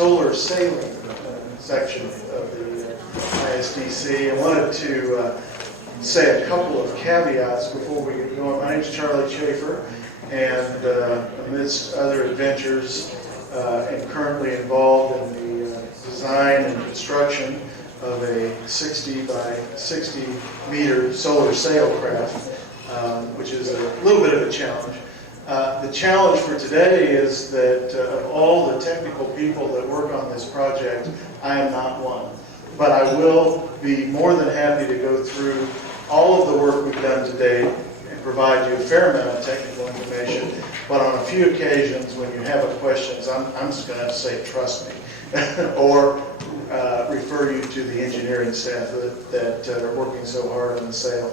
solar sailing section of the ISDC. I wanted to say a couple of caveats before we get going. My name is Charlie Chafer, and amidst other adventures, am currently involved in the design and construction of a 60 by 60 meter solar sailcraft, which is a little bit of a challenge. The challenge for today is that of all the technical people that work on this project, I am not one. But I will be more than happy to go through all of the work we've done today and provide you a fair amount of technical information. But on a few occasions, when you have questions, I'm just going to have to say, trust me, or refer you to the engineering staff that are working so hard on the sail.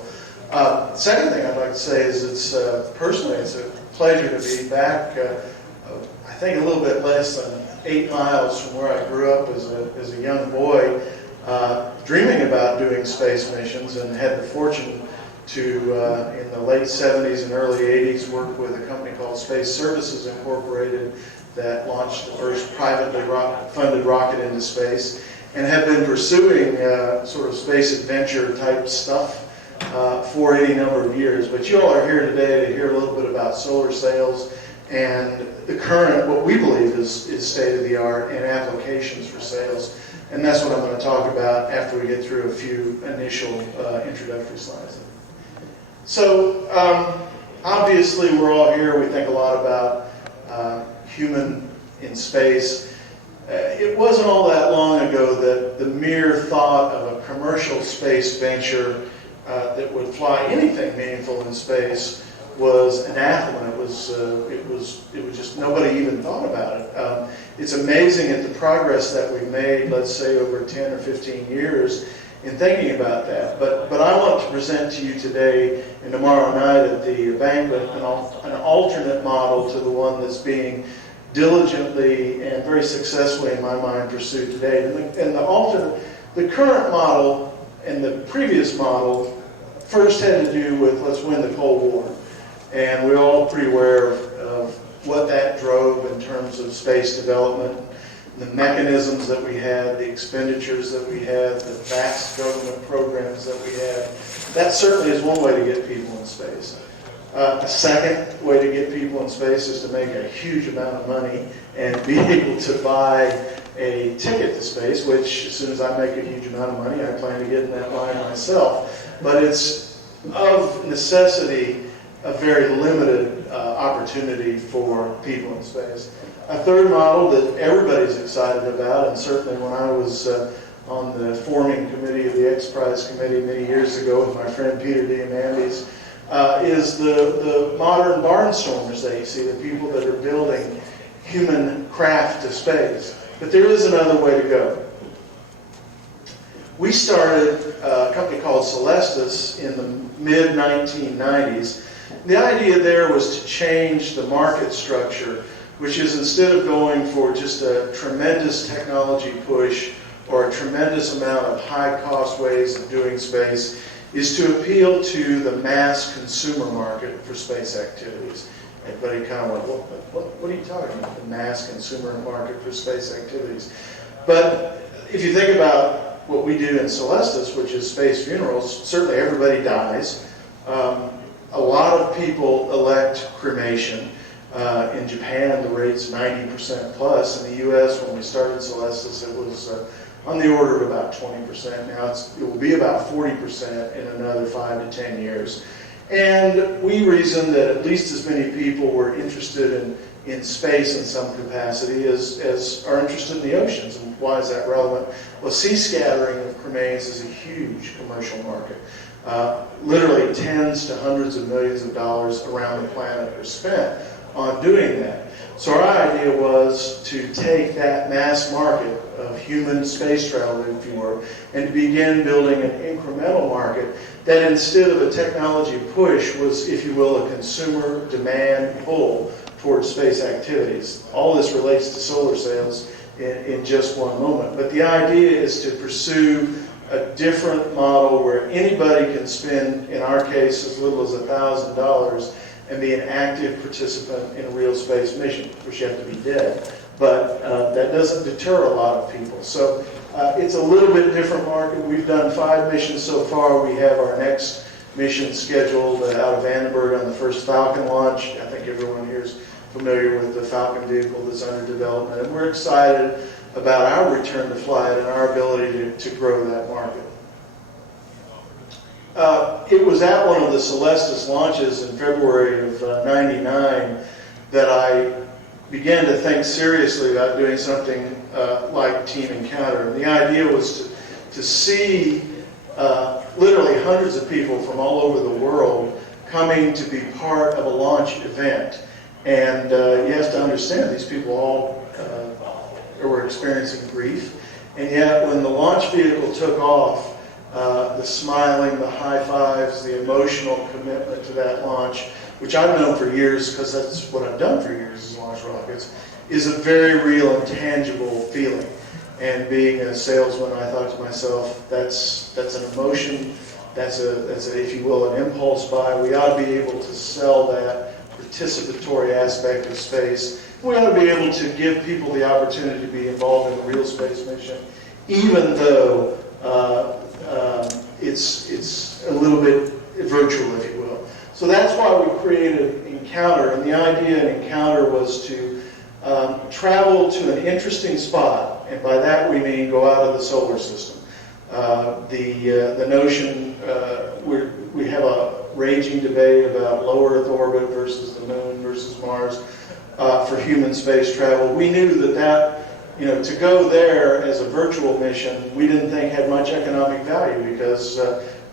Second thing I'd like to say is personally, it's a pleasure to be back, I think a little bit less than 8 miles from where I grew up as a young boy, dreaming about doing space missions, and had the fortune to, in the late 70s and early 80s, work with a company called Space Services Incorporated that launched the first privately funded rocket into space, and have been pursuing sort of space adventure type stuff for any number of years. But you all are here today to hear a little bit about solar sails and the current, what we believe is state-of-the-art and applications for sails. And that's what I'm going to talk about after we get through a few initial introductory slides. So obviously we're all here, we think a lot about human in space. It wasn't all that long ago that the mere thought of a commercial space venture that would fly anything meaningful in space was anathema. It was just, nobody even thought about it. It's amazing at the progress that we've made, let's say over 10 or 15 years, in thinking about that. But I want to present to you today and tomorrow night at the banquet an alternate model to the one that's being diligently and very successfully, in my mind, pursued today. And the current model and the previous model first had to do with let's win the Cold War. And we're all pretty aware of what that drove in terms of space development, the mechanisms that we had, the expenditures that we had, the vast government programs that we had. That certainly is one way to get people in space. A second way to get people in space is to make a huge amount of money and be able to buy a ticket to space, which as soon as I make a huge amount of money, I plan to get in that line myself. But it's of necessity a very limited opportunity for people in space. A third model that everybody's excited about, and certainly when I was on the forming committee of the X Prize committee many years ago with my friend Peter Diamandis, is the modern barnstormers that you see, the people that are building human craft to space. But there is another way to go. We started a company called Celestus in the mid-1990s. The idea there was to change the market structure, which is instead of going for just a tremendous technology push or a tremendous amount of high-cost ways of doing space, is to appeal to the mass consumer market for space activities. Everybody kind of went, what are you talking about, the mass consumer market for space activities? But if you think about what we do in Celestus, which is space funerals, certainly everybody dies. A lot of people elect cremation. In Japan, the rate's 90% plus. In the U.S., when we started Celestus, it was on the order of about 20%. Now it will be about 40% in another 5 to 10 years. And we reasoned that at least as many people were interested in space in some capacity as are interested in the oceans. And why is that relevant? Well, sea scattering of cremains is a huge commercial market. Literally tens to hundreds of millions of dollars around the planet are spent on doing that. So our idea was to take that mass market of human space travel, if you were, and to begin building an incremental market that instead of a technology push was, if you will, a consumer demand pull towards space activities. All this relates to solar sails in just one moment. But the idea is to pursue a different model where anybody can spend, in our case, as little as $1,000 and be an active participant in a real space mission. Of course, you have to be dead. but that doesn't deter a lot of people. So it's a little bit different market. We've done 5 missions so far. We have our next mission scheduled out of Vandenberg on the first Falcon launch. I think everyone here is familiar with the Falcon vehicle that's under development, and we're excited about our return to flight and our ability to grow that market. It was at one of the Celestus launches in February of '99 that I began to think seriously about doing something like Team Encounter. And the idea was to see literally hundreds of people from all over the world coming to be part of a launch event. And you have to understand, these people all were experiencing grief. And yet, when the launch vehicle took off, the smiling, the high fives, the emotional commitment to that launch, which I've known for years, because that's what I've done for years is launch rockets, is a very real and tangible feeling. And being a salesman, I thought to myself, that's an emotion, that's a, if you will, an impulse buy. We ought to be able to sell that participatory aspect of space. We ought to be able to give people the opportunity to be involved in a real space mission, even though it's a little bit virtual, if you will. So that's why we created Encounter, and the idea in Encounter was to travel to an interesting spot, and by that we mean go out of the solar system. The notion, we have a raging debate about low Earth orbit versus the moon versus Mars for human space travel. We knew that to go there as a virtual mission, we didn't think had much economic value, because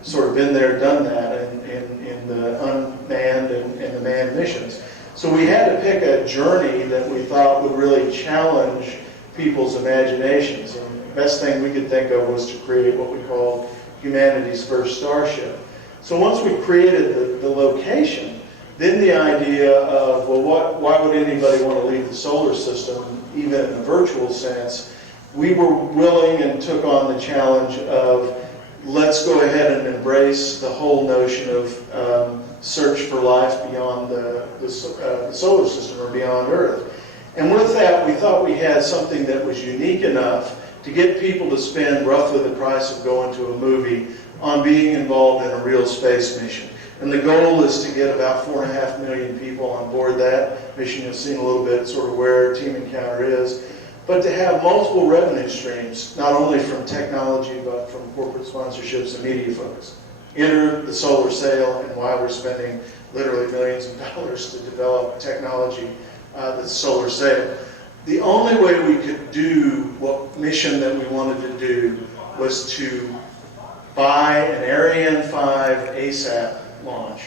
sort of been there, done that in the unmanned and the manned missions. So we had to pick a journey that we thought would really challenge people's imaginations. And the best thing we could think of was to create what we called humanity's first starship. So once we created the location, then the idea of, well, why would anybody want to leave the solar system, even in a virtual sense? We were willing and took on the challenge of, let's go ahead and embrace the whole notion of search for life beyond the solar system or beyond Earth. And with that, we thought we had something that was unique enough to get people to spend roughly the price of going to a movie on being involved in a real space mission. And the goal is to get about 4.5 million people on board that mission. You'll see in a little bit sort of where Team Encounter is. But to have multiple revenue streams, not only from technology, but from corporate sponsorships and media focus. Enter the solar sail, and why we're spending literally millions of dollars to develop technology that's solar sail. The only way we could do what mission that we wanted to do was to buy an Ariane 5 ASAP launch,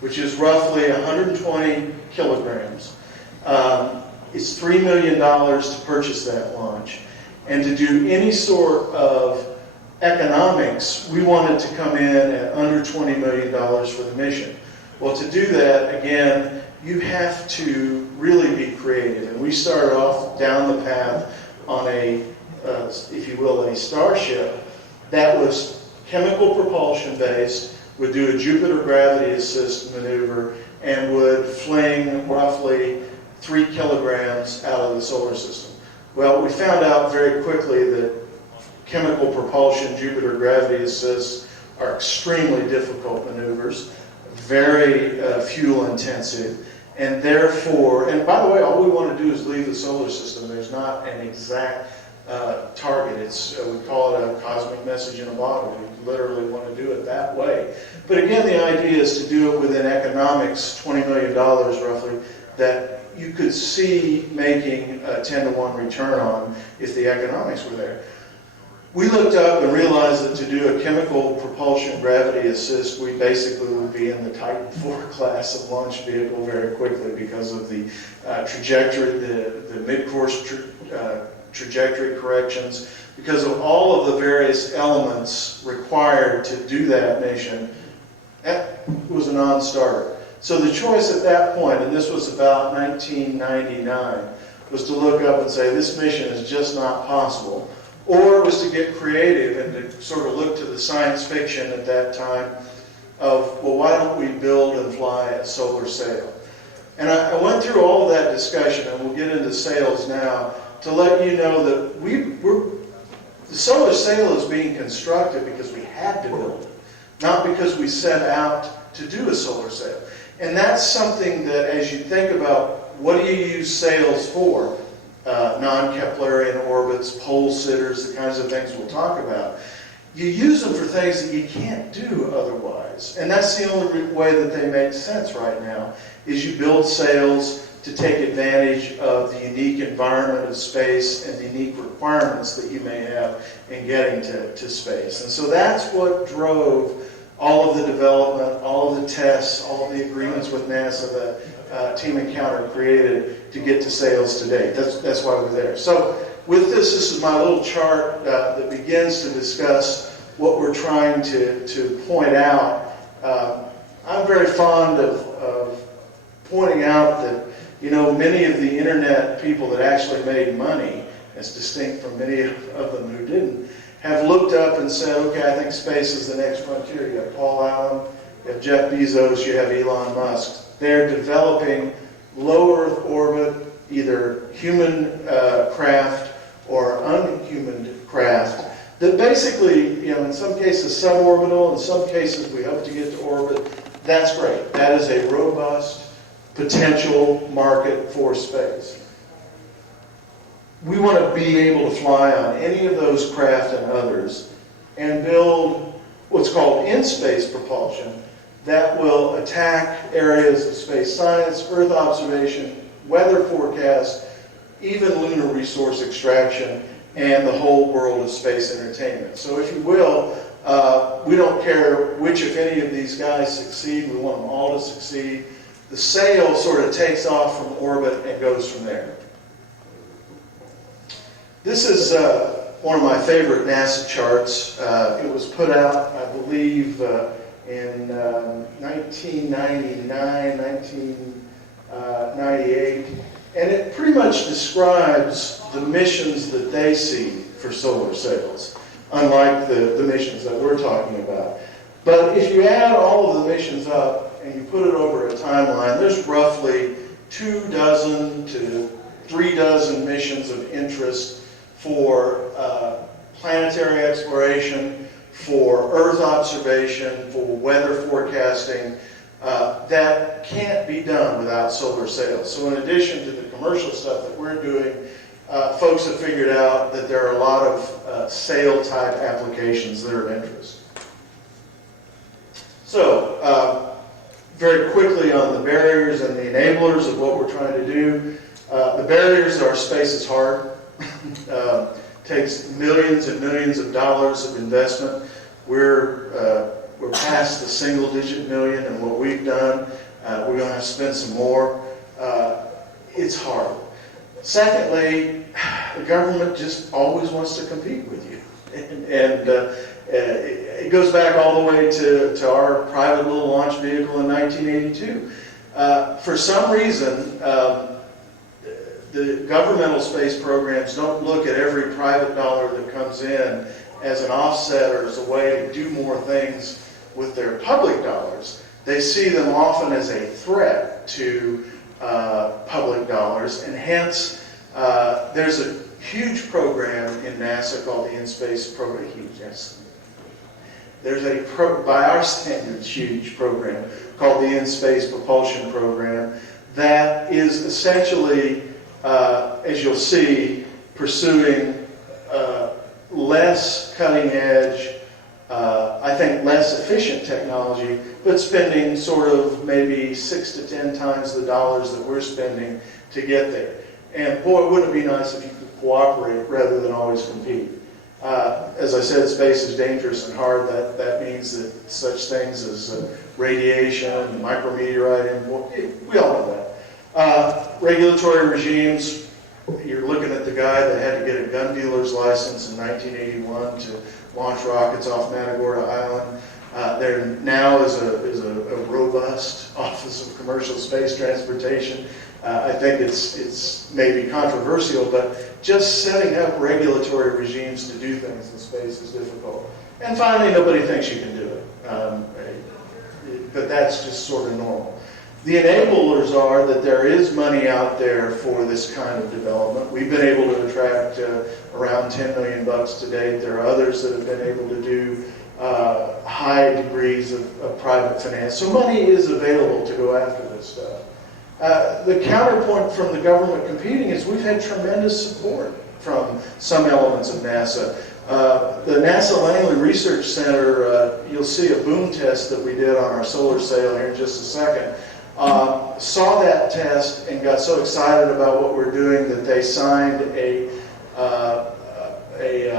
which is roughly 120 kilograms. It's $3 million to purchase that launch. And to do any sort of economics, we wanted to come in at under $20 million for the mission. Well, to do that, again, you have to really be creative. And we started off down the path on a, if you will, a starship that was chemical propulsion based, would do a Jupiter gravity assist maneuver, and would fling roughly 3 kilograms out of the solar system. Well, we found out very quickly that chemical propulsion, Jupiter gravity assists, are extremely difficult maneuvers, very fuel intensive, and therefore, and by the way, all we want to do is leave the solar system. There's not an exact target. It's we call it a cosmic message in a bottle. We literally want to do it that way. But again, the idea is to do it within economics, $20 million roughly, that you could see making a 10-to-1 return on if the economics were there. We looked up and realized that to do a chemical propulsion gravity assist, we basically would be in the Titan IV class of launch vehicle very quickly because of the trajectory, the mid-course trajectory corrections, because of all of the various elements required to do that mission. That was a non-starter. So the choice at that point, and this was about 1999, was to look up and say, this mission is just not possible. Or it was to get creative and to sort of look to the science fiction at that time of, well, why don't we build and fly a solar sail? And I went through all of that discussion, and we'll get into sales now, to let you know that the solar sail is being constructed because we had to build it, not because we set out to do a solar sail. And that's something that, as you think about what do you use sails for, non-Keplerian orbits, pole sitters, the kinds of things we'll talk about, you use them for things that you can't do otherwise. And that's the only way that they make sense right now, is you build sails to take advantage of the unique environment of space and the unique requirements that you may have in getting to space. And so that's what drove all of the development, all of the tests, all of the agreements with NASA that Team Encounter created to get to sails today. That's why we're there. So with this is my little chart that begins to discuss what we're trying to point out. I'm very fond of pointing out that, you know, many of the internet people that actually made money, as distinct from many of them who didn't, have looked up and said, okay, I think space is the next frontier. You have Paul Allen, you have Jeff Bezos, you have Elon Musk. They're developing low Earth orbit, either human craft or unhuman craft, that basically, you know, in some cases suborbital, in some cases we hope to get to orbit. That's great. That is a robust potential market for space. We want to be able to fly on any of those craft and others and build what's called in-space propulsion that will attack areas of space science, Earth observation, weather forecast, even lunar resource extraction, and the whole world of space entertainment. So if you will, we don't care which, if any, of these guys succeed. We want them all to succeed. The sail sort of takes off from orbit and goes from there. This is one of my favorite NASA charts. It was put out, I believe, in 1999, 1998, and it pretty much describes the missions that they see for solar sails, unlike the missions that we're talking about. But if you add all of the missions up and you put it over a timeline, there's roughly 24 to 36 missions of interest for planetary exploration, for Earth observation, for weather forecasting, that can't be done without solar sails. So in addition to the commercial stuff that we're doing, folks have figured out that there are a lot of sail-type applications that are of interest. So, very quickly on the barriers and the enablers of what we're trying to do. The barriers are space is hard. Takes millions and millions of dollars of investment. We're past the single-digit million in what we've done. We're going to have to spend some more. It's hard. Secondly, the government just always wants to compete with you. And it goes back all the way to our private little launch vehicle in 1982. For some reason, the governmental space programs don't look at every private dollar that comes in as an offset or as a way to do more things with their public dollars. They see them often as a threat to public dollars, and hence there's a huge program in NASA called the In-Space Program. Huge, yes. There's by our standards, huge program called the In-Space Propulsion Program that is essentially, as you'll see, pursuing less cutting edge, I think less efficient technology, but spending sort of maybe 6 to 10 times the dollars that we're spending to get there. And boy, wouldn't it be nice if you could cooperate rather than always compete. As I said, space is dangerous and hard. That means that such things as radiation, micrometeorite, we all know that. Regulatory regimes, you're looking at the guy that had to get a gun dealer's license in 1981 to launch rockets off Matagorda Island. There now is a robust Office of Commercial Space Transportation. I think it's maybe controversial, but just setting up regulatory regimes to do things in space is difficult. And finally, nobody thinks you can do it. But that's just sort of normal. The enablers are that there is money out there for this kind of development. We've been able to attract around $10 million to date. There are others that have been able to do high degrees of private finance. So money is available to go after this stuff. The counterpoint from the government competing is we've had tremendous support from some elements of NASA. The NASA Langley Research Center, you'll see a boom test that we did on our solar sail here in just a second, saw that test and got so excited about what we're doing that they signed a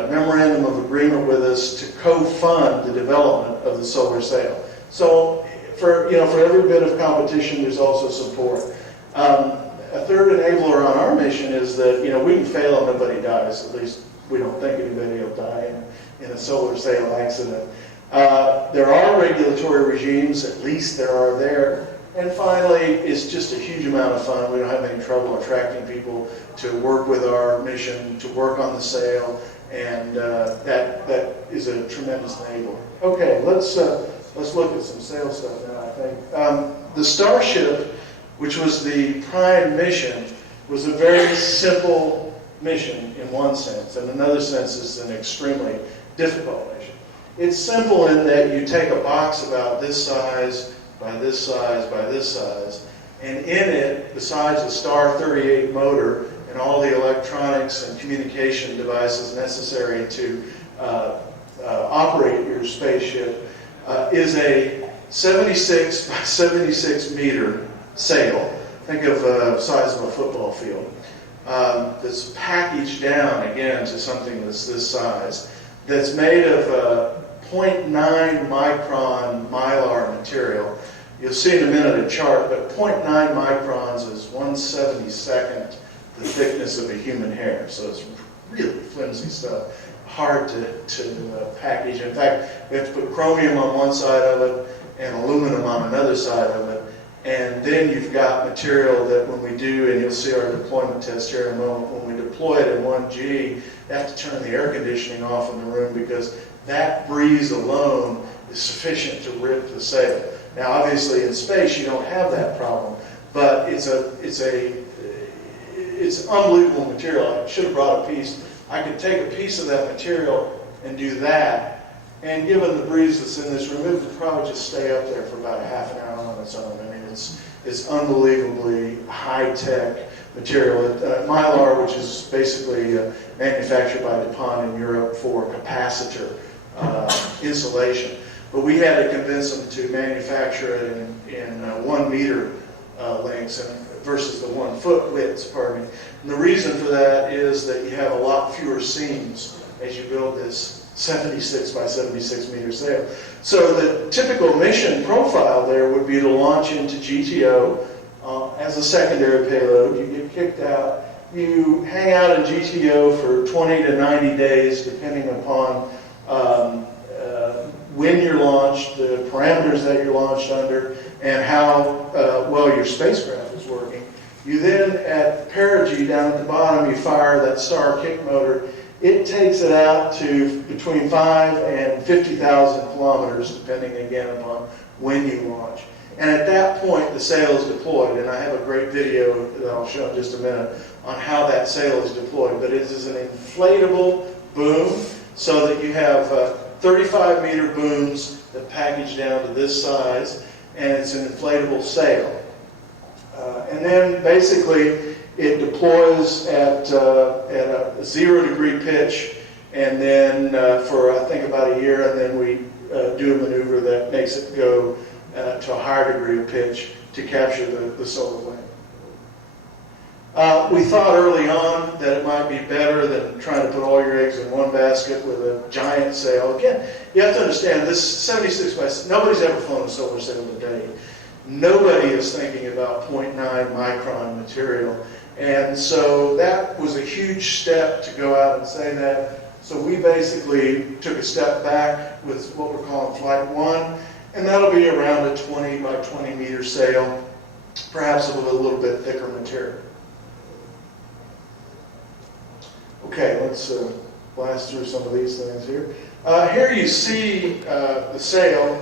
memorandum of agreement with us to co-fund the development of the solar sail. So for every bit of competition, there's also support. A third enabler on our mission is that we can fail and nobody dies. At least we don't think anybody will die in a solar sail accident. There are regulatory regimes, at least there are there. And finally, it's just a huge amount of fun. We don't have any trouble attracting people to work with our mission, to work on the sail, and that is a tremendous enabler. Okay, let's look at some sail stuff now, I think. The Starship, which was the prime mission, was a very simple mission in one sense. In another sense, it's an extremely difficult mission. It's simple in that you take a box about this size, by this size, by this size, and in it, besides a Star 38 motor and all the electronics and communication devices necessary to operate your spaceship, is a 76 by 76 meter sail. Think of the size of a football field. That's packaged down, again, to something that's this size, that's made of 0.9 micron mylar material. You'll see in a minute a chart, but 0.9 microns is 1/72nd the thickness of a human hair. So it's really flimsy stuff, hard to package. In fact, we have to put chromium on one side of it and aluminum on another side of it. And then you've got material that when we do, and you'll see our deployment test here in a moment, when we deploy it in 1G, you have to turn the air conditioning off in the room because that breeze alone is sufficient to rip the sail. Now, obviously, in space, you don't have that problem, but it's unbelievable material. I should have brought a piece. I could take a piece of that material and do that, and given the breeze that's in this room, it would probably just stay up there for about a half an hour on its own. I mean, it's unbelievably high-tech material. Mylar, which is basically manufactured by DuPont in Europe for capacitor insulation. But we had to convince them to manufacture it in 1 meter lengths versus the 1 foot widths, pardon me. And the reason for that is that you have a lot fewer seams as you build this 76 by 76 meter sail. So the typical mission profile there would be to launch into GTO as a secondary payload. You get kicked out. You hang out in GTO for 20 to 90 days, depending upon when you're launched, the parameters that you're launched under, and how well your spacecraft is working. You then, at perigee down at the bottom, you fire that Star kick motor. It takes it out to between 5 and 50,000 kilometers, depending again upon when you launch. And at that point, the sail is deployed, and I have a great video that I'll show in just a minute on how that sail is deployed. But it is an inflatable boom, so that you have 35-meter booms that package down to this size, and it's an inflatable sail. And then basically it deploys at a 0-degree pitch, and then for I think about a year, and then we do a maneuver that makes it go to a higher degree of pitch to capture the solar wind. We thought early on that it might be better than trying to put all your eggs in one basket with a giant sail. Again, you have to understand this 76 by, nobody's ever flown a solar sail today. Nobody is thinking about 0.9 micron material. And so that was a huge step to go out and say that. So we basically took a step back with what we're calling Flight 1, and that'll be around a 20 by 20 meter sail, perhaps with a little bit thicker material. Okay, let's blast through some of these things here. Here you see the sail.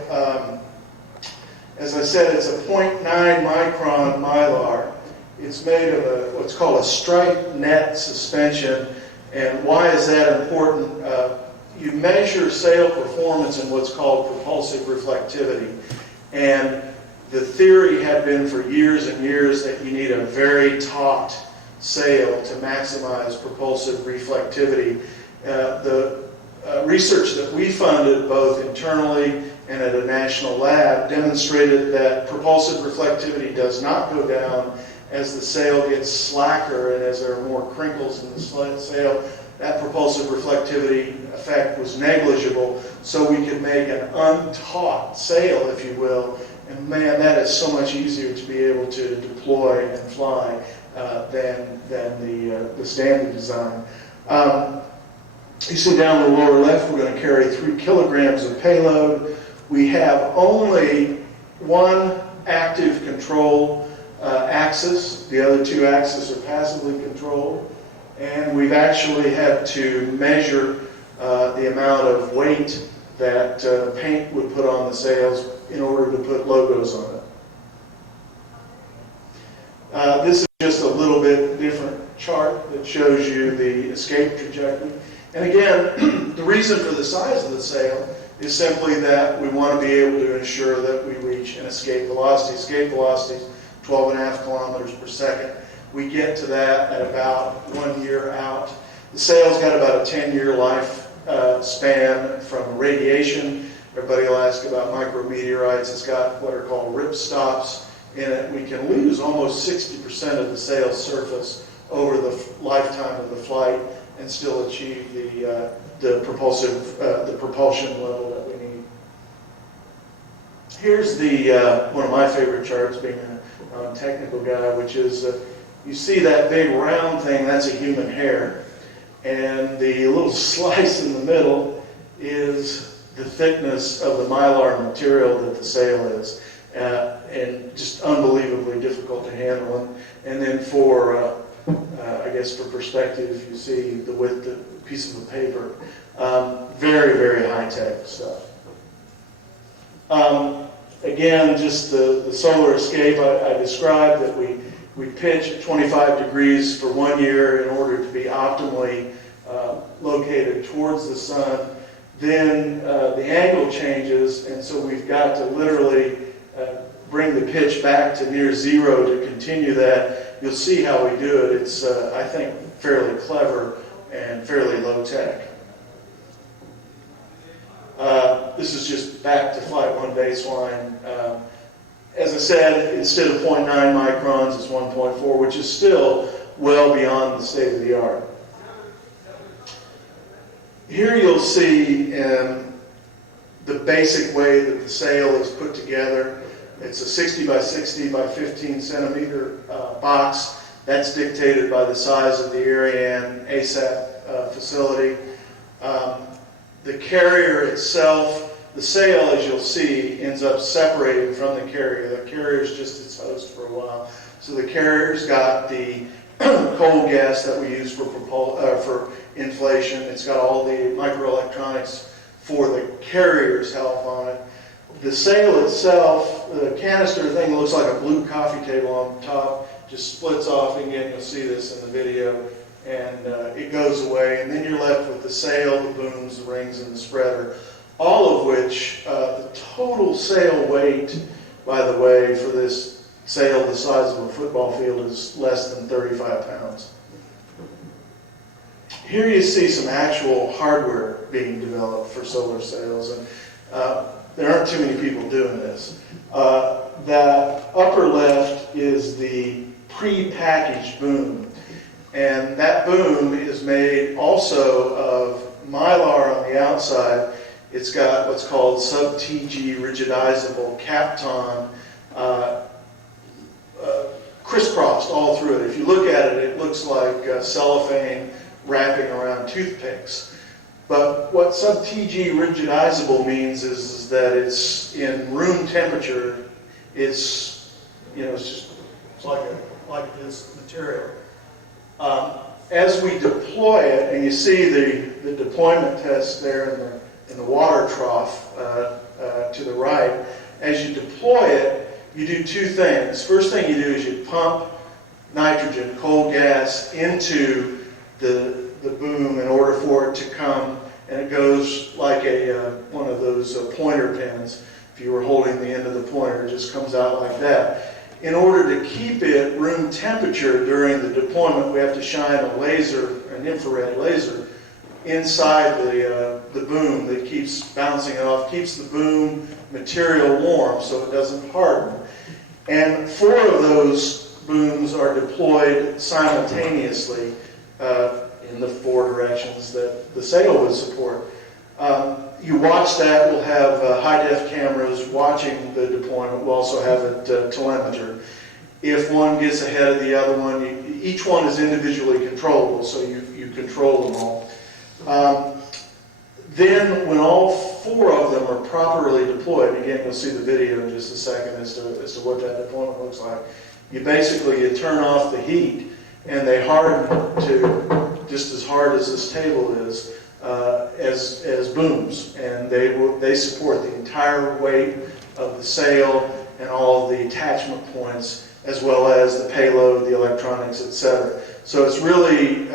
As I said, it's a 0.9 micron mylar. It's made of what's called a stripe net suspension. And why is that important? You measure sail performance in what's called propulsive reflectivity. And the theory had been for years and years that you need a very taut sail to maximize propulsive reflectivity. The research that we funded both internally and at a national lab demonstrated that propulsive reflectivity does not go down as the sail gets slacker and as there are more crinkles in the sail. That propulsive reflectivity effect was negligible, so we could make an untaut sail, if you will. And man, that is so much easier to be able to deploy and fly than the standard design. You see down the lower left, we're going to carry 3 kilograms of payload. We have only one active control axis. The other 2 axes are passively controlled. And we've actually had to measure the amount of weight that paint would put on the sails in order to put logos on it. This is just a little bit different chart that shows you the escape trajectory. And again, the reason for the size of the sail is simply that we want to be able to ensure that we reach an escape velocity. Escape velocity is 12.5 kilometers per second. We get to that at about 1 year out. The sail's got about a 10-year life span from radiation. Everybody will ask about micrometeorites. It's got what are called rip stops in it. We can lose almost 60% of the sail's surface over the lifetime of the flight and still achieve the propulsion level that we need. Here's one of my favorite charts, being a technical guy, which is you see that big round thing, that's a human hair, and the little slice in the middle is the thickness of the mylar material that the sail is, and just unbelievably difficult to handle. And then for I guess for perspective, you see the width of the piece of the paper. Very, very high-tech stuff. Again, just the solar escape I described, that we pitch at 25 degrees for 1 year in order to be optimally located towards the sun. Then the angle changes, and so we've got to literally bring the pitch back to near zero to continue that. You'll see how we do it. It's, I think, fairly clever and fairly low-tech. This is just back to Flight 1 baseline. As I said, instead of 0.9 microns, it's 1.4, which is still well beyond the state of the art. Here you'll see the basic way that the sail is put together. It's a 60 by 60 by 15 centimeter box. That's dictated by the size of the Ariane ASAP facility. The carrier itself, the sail, as you'll see, ends up separating from the carrier. The carrier is just its host for a while. So the carrier's got the cold gas that we use for inflation. It's got all the microelectronics for the carrier's help on it. The sail itself, the canister thing looks like a blue coffee table on top, just splits off. Again, you'll see this in the video, and it goes away. And then you're left with the sail, the booms, the rings, and the spreader, all of which, the total sail weight, by the way, for this sail the size of a football field is less than 35 pounds. Here you see some actual hardware being developed for solar sails, and there aren't too many people doing this. That upper left is the pre-packaged boom, and that boom is made also of mylar on the outside. It's got what's called sub-TG rigidizable Kapton crisscrossed all through it. If you look at it, it looks like cellophane wrapping around toothpicks. But what sub-TG rigidizable means is that it's in room temperature. It's it's like this material. As we deploy it, and you see the deployment test there in the water trough to the right, as you deploy it, you do two things. First thing you do is you pump nitrogen, cold gas, into the boom in order for it to come, and it goes like one of those pointer pins. If you were holding the end of the pointer, it just comes out like that. In order to keep it room temperature during the deployment, we have to shine a laser, an infrared laser, inside the boom that keeps bouncing it off, keeps the boom material warm so it doesn't harden. And 4 of those booms are deployed simultaneously in the 4 directions that the sail would support. You watch that. We'll have high-def cameras watching the deployment. We'll also have it telemeter. If one gets ahead of the other one, each one is individually controllable, so you control them all. Then when all 4 of them are properly deployed, again, you'll see the video in just a second as to what that deployment looks like. You turn off the heat, and they harden to just as hard as this table is, as booms, and they support the entire weight of the sail and all of the attachment points, as well as the payload, the electronics, etc. So it's really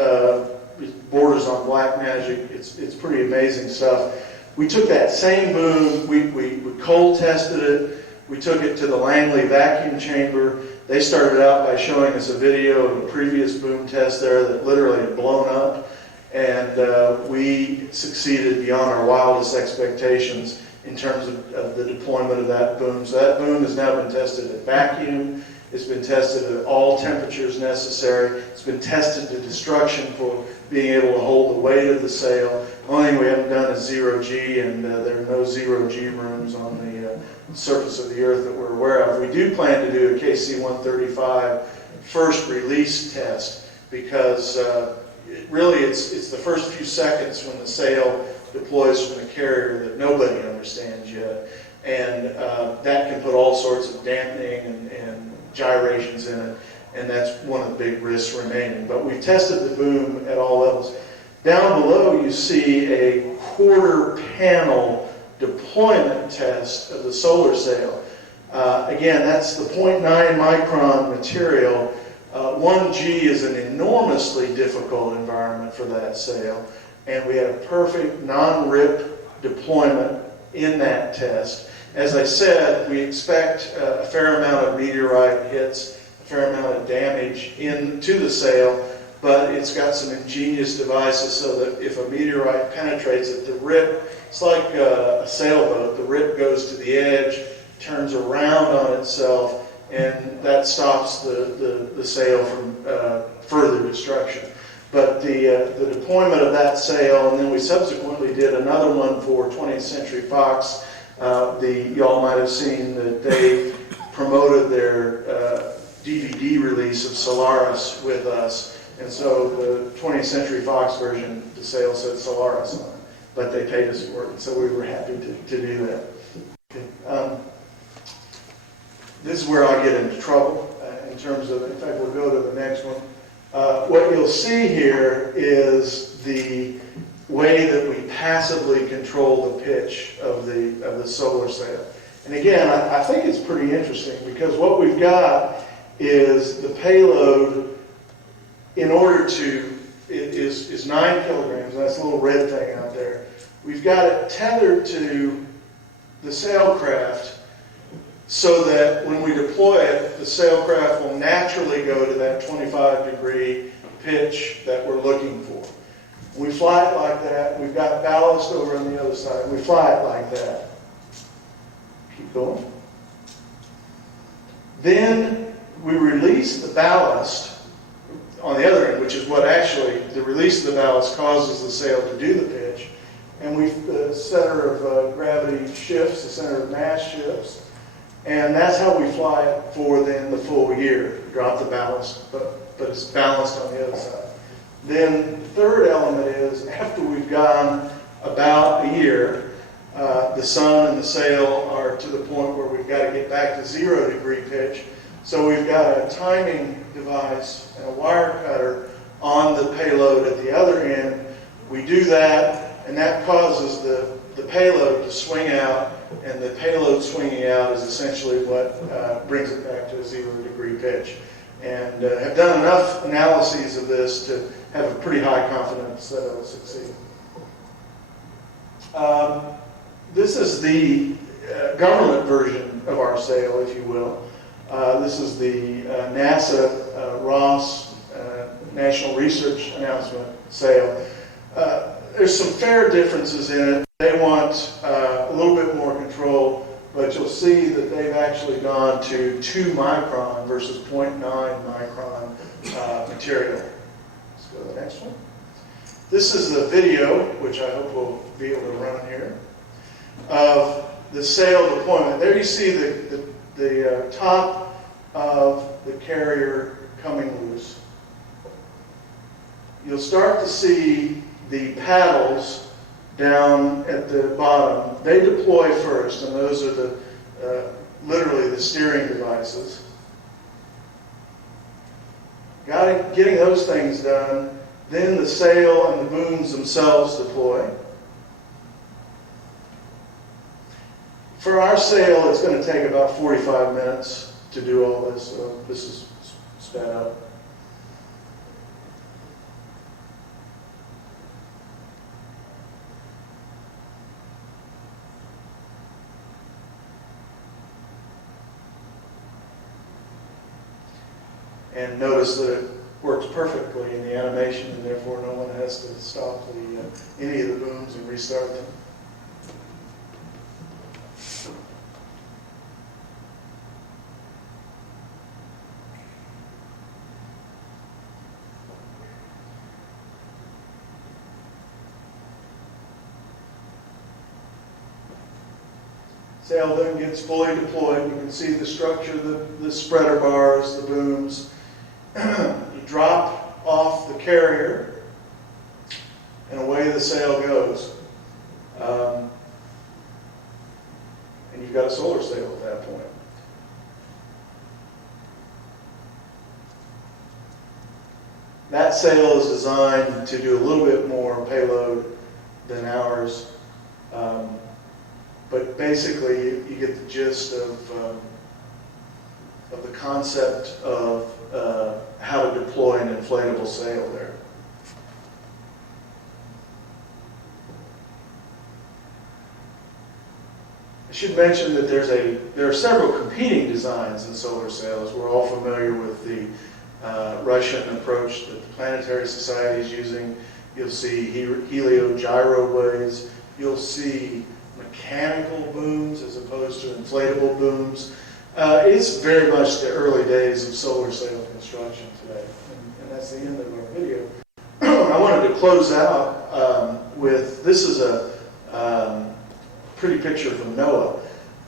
it borders on black magic. It's pretty amazing stuff. We took that same boom, we cold tested it. We took it to the Langley vacuum chamber. They started out by showing us a video of a previous boom test there that literally had blown up. And we succeeded beyond our wildest expectations in terms of the deployment of that boom. So that boom has now been tested at vacuum. It's been tested at all temperatures necessary. It's been tested to destruction for being able to hold the weight of the sail. The only thing we haven't done is zero-G, and there are no zero-G rooms on the surface of the Earth that we're aware of. We do plan to do a KC-135 first release test because really, it's the first few seconds when the sail deploys from the carrier that nobody understands yet, and that can put all sorts of dampening and gyrations in it, and that's one of the big risks remaining. But we've tested the boom at all levels. Down below, you see a quarter panel deployment test of the solar sail. Again, that's the 0.9 micron material. 1G is an enormously difficult environment for that sail, and we had a perfect non-rip deployment in that test. As I said, we expect a fair amount of meteorite hits, a fair amount of damage into the sail, but it's got some ingenious devices so that if a meteorite penetrates it, the rip, it's like a sailboat, the rip goes to the edge, turns around on itself, and that stops the sail from further destruction. But the deployment of that sail, and then we subsequently did another one for 20th Century Fox. Y'all might have seen that they promoted their DVD release of Solaris with us, and so the 20th Century Fox version, the sail said Solaris on it, but they paid us for it, so we were happy to do that. Okay. This is where I get into trouble in terms of, in fact, we'll go to the next one. What you'll see here is the way that we passively control the pitch of the solar sail. And again, I think it's pretty interesting because what we've got is the payload in order to, is 9 kilograms. That's a little red thing out there. We've got it tethered to the sailcraft so that when we deploy it, the sailcraft will naturally go to that 25-degree pitch that we're looking for. We fly it like that. We've got ballast over on the other side. We fly it like that. Keep going. Then we release the ballast on the other end, which is what actually, the release of the ballast causes the sail to do the pitch. And the center of gravity shifts, the center of mass shifts. And that's how we fly it for then the full year. Drop the ballast, but it's balanced on the other side. Then the third element is after we've gone about a year, the sun and the sail are to the point where we've got to get back to 0-degree pitch. So we've got a timing device and a wire cutter on the payload at the other end. We do that, and that causes the payload to swing out, and the payload swinging out is essentially what brings it back to a 0-degree pitch. And have done enough analyses of this to have a pretty high confidence that it will succeed. This is the government version of our sail, if you will. This is the NASA Ross National Research Announcement sail. There's some fair differences in it. They want a little bit more control, but you'll see that they've actually gone to 2 micron versus 0.9 micron material. Let's go to the next one. This is the video, which I hope we'll be able to run here, of the sail deployment. There you see the top of the carrier coming loose. You'll start to see the paddles down at the bottom. They deploy first, and those are the literally the steering devices. Getting those things done, then the sail and the booms themselves deploy. For our sail, it's going to take about 45 minutes to do all this, so this is sped up. And notice that it works perfectly in the animation, and therefore no one has to stop any of the booms and restart them. Sail then gets fully deployed. You can see the structure, the spreader bars, the booms. You drop off the carrier, and away the sail goes. And you've got a solar sail at that point. That sail is designed to do a little bit more payload than ours. But basically, you get the gist of the concept of how to deploy an inflatable sail there. I should mention that there are several competing designs in solar sails. We're all familiar with the Russian approach that the Planetary Society is using. You'll see heliogyroblades. You'll see mechanical booms as opposed to inflatable booms. It's very much the early days of solar sail construction today, and that's the end of our video. I wanted to close out with, this is a pretty picture from NOAA.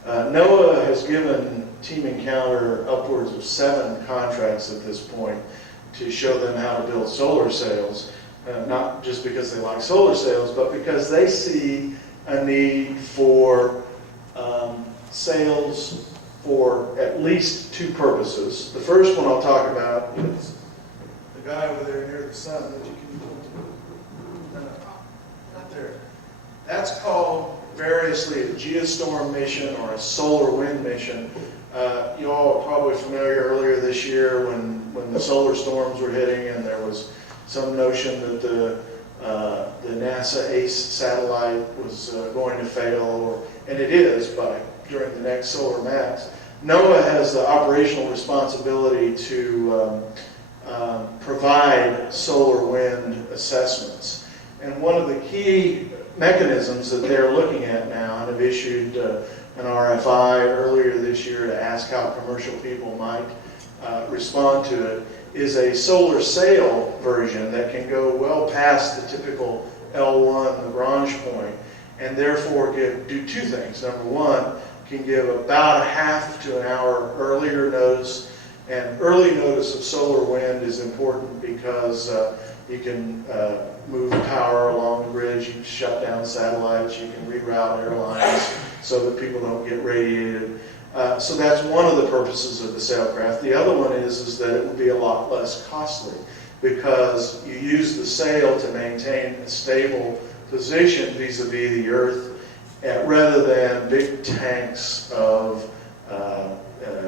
NOAA has given Team Encounter upwards of 7 contracts at this point to show them how to build solar sails, not just because they like solar sails, but because they see a need for sails for at least 2 purposes. The first one I'll talk about is the guy over there near the sun that you can not there. That's called variously a geostorm mission or a solar wind mission. You all are probably familiar earlier this year when the solar storms were hitting, and there was some notion that the NASA ACE satellite was going to fail, and it is during the next solar max. NOAA has the operational responsibility to provide solar wind assessments. And one of the key mechanisms that they're looking at now, and have issued an RFI earlier this year to ask how commercial people might respond to it, is a solar sail version that can go well past the typical L1 Lagrange point, and therefore do 2 things. Number one, can give about a half to an hour earlier notice, and early notice of solar wind is important because you can move power along the grid, you can shut down satellites, you can reroute airlines so that people don't get radiated. So that's one of the purposes of the sailcraft. The other one is that it will be a lot less costly because you use the sail to maintain a stable position vis-a-vis the Earth, rather than big tanks of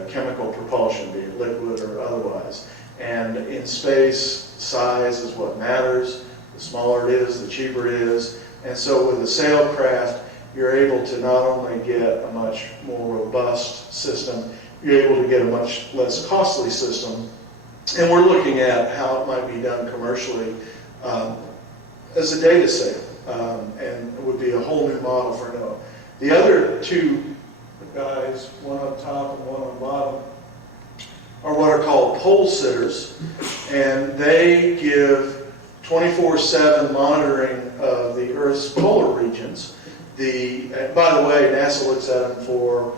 chemical propulsion, be it liquid or otherwise. And in space, size is what matters. The smaller it is, the cheaper it is. And so with a sailcraft, you're able to not only get a much more robust system, you're able to get a much less costly system. And we're looking at how it might be done commercially as a data sale. And it would be a whole new model for NOAA. The other two guys, one on top and one on bottom, are what are called pole sitters, and they give 24/7 monitoring of the Earth's polar regions. By the way, NASA looks at them for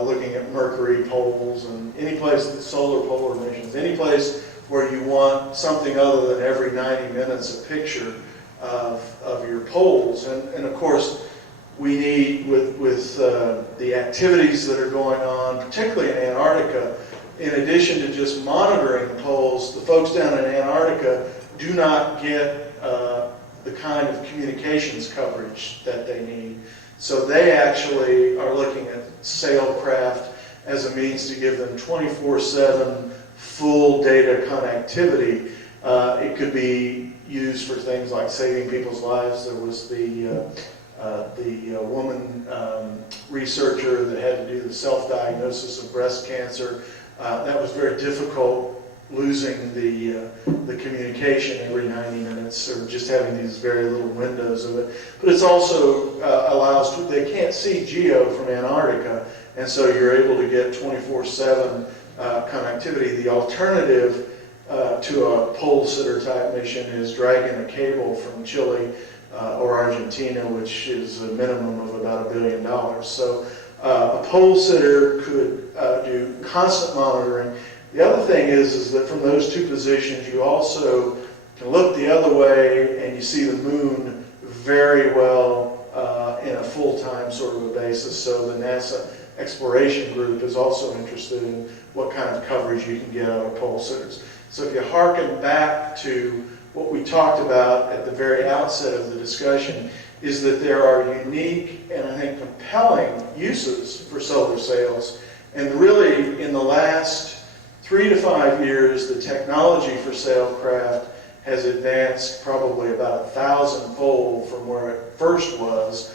looking at Mercury poles and any place, solar polar missions, any place where you want something other than every 90 minutes a picture of your poles. And of course, we need, with the activities that are going on, particularly in Antarctica, in addition to just monitoring the poles, the folks down in Antarctica do not get the kind of communications coverage that they need. So they actually are looking at sailcraft as a means to give them 24/7 full data connectivity. It could be used for things like saving people's lives. There was the woman researcher that had to do the self-diagnosis of breast cancer. That was very difficult, losing the communication every 90 minutes, or just having these very little windows of it. But it's also allows, they can't see geo from Antarctica, and so you're able to get 24/7 connectivity. The alternative to a pole sitter type mission is dragging a cable from Chile or Argentina, which is a minimum of about $1 billion. So a pole sitter could do constant monitoring. The other thing is that from those two positions, you also can look the other way and you see the moon very well in a full-time sort of a basis. So the NASA exploration group is also interested in what kind of coverage you can get out of pole sitters. So if you hearken back to what we talked about at the very outset of the discussion, is that there are unique and I think compelling uses for solar sails. And really, in the last 3 to 5 years, the technology for sailcraft has advanced probably about 1,000-fold from where it first was,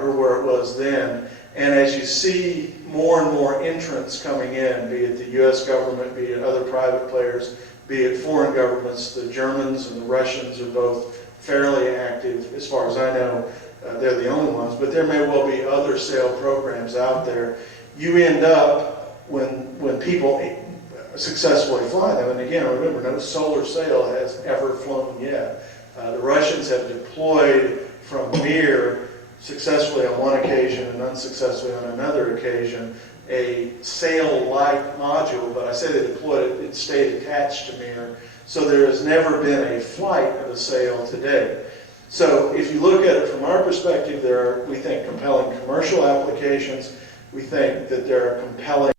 or where it was then. And as you see more and more entrants coming in, be it the U.S. government, be it other private players, be it foreign governments, the Germans and the Russians are both fairly active. As far as I know, they're the only ones, but there may well be other sail programs out there. You end up, when people successfully fly them, and again, remember, no solar sail has ever flown yet. The Russians have deployed from Mir successfully on one occasion and unsuccessfully on another occasion a sail-like module, but I say they deployed it, it stayed attached to Mir. So there has never been a flight of a sail today. So if you look at it from our perspective, there are, we think, compelling commercial applications. We think that there are compelling